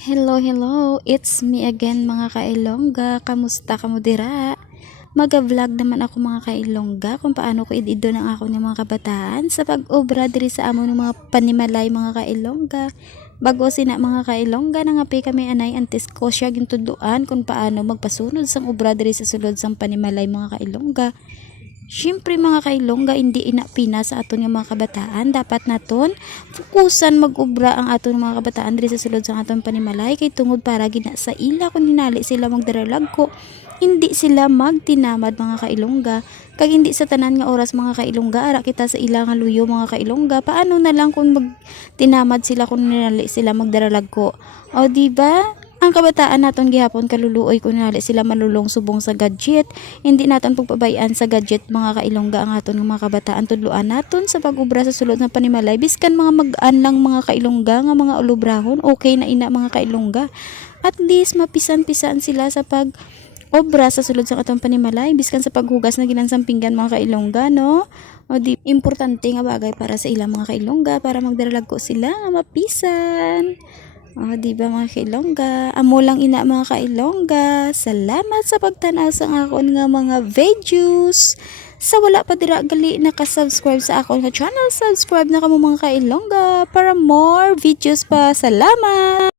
Hello, hello. It's me again mga kailongga. Kamusta ka mo dira? Maga-vlog naman ako mga kailongga kung paano ko idido ng ako ng mga kabataan sa pag-obra diri sa amon ng mga panimalay mga kailongga. Bago sina mga kailongga nangapi kami anay antes ko siya gintuduan kung paano magpasunod sang obra diri sa sulod sang panimalay mga kailongga. Siyempre mga kailongga, hindi inapina sa aton nga mga kabataan. Dapat naton fokusan mag-ubra ang aton mga kabataan diri sa sulod sa aton panimalay kay tungod para gina sa ila kung hinali sila magdaralag ko. Hindi sila magtinamad mga kailongga. Kag hindi sa tanan nga oras mga kailongga ara kita sa ila nga luyo mga kailongga. Paano na lang kung magtinamad sila kung hinali sila magdaralag ko? O di ba? Ang kabataan naton gihapon kaluluoy kung hinali sila malulong subong sa gadget. Hindi naton pagpabayaan sa gadget mga kailongga ang aton mga kabataan tudloan naton sa pag-ubra sa sulod ng panimalay biskan mga mag-an lang mga kailongga nga mga ulubrahon okay na ina mga kailongga. At least mapisan-pisan sila sa pag obra sa sulod sa atong panimalay biskan sa paghugas na ginansang pinggan mga kailongga no. O di importante nga bagay para sa ilang mga kailongga para magdaralag ko sila nga mapisan. Oh, di ba mga kailongga? Amo lang ina mga kailongga. Salamat sa pagtanaw sa akon nga mga videos. Sa wala pa dira gali naka-subscribe sa akon nga channel, subscribe na kamo mga kailongga para more videos pa. Salamat.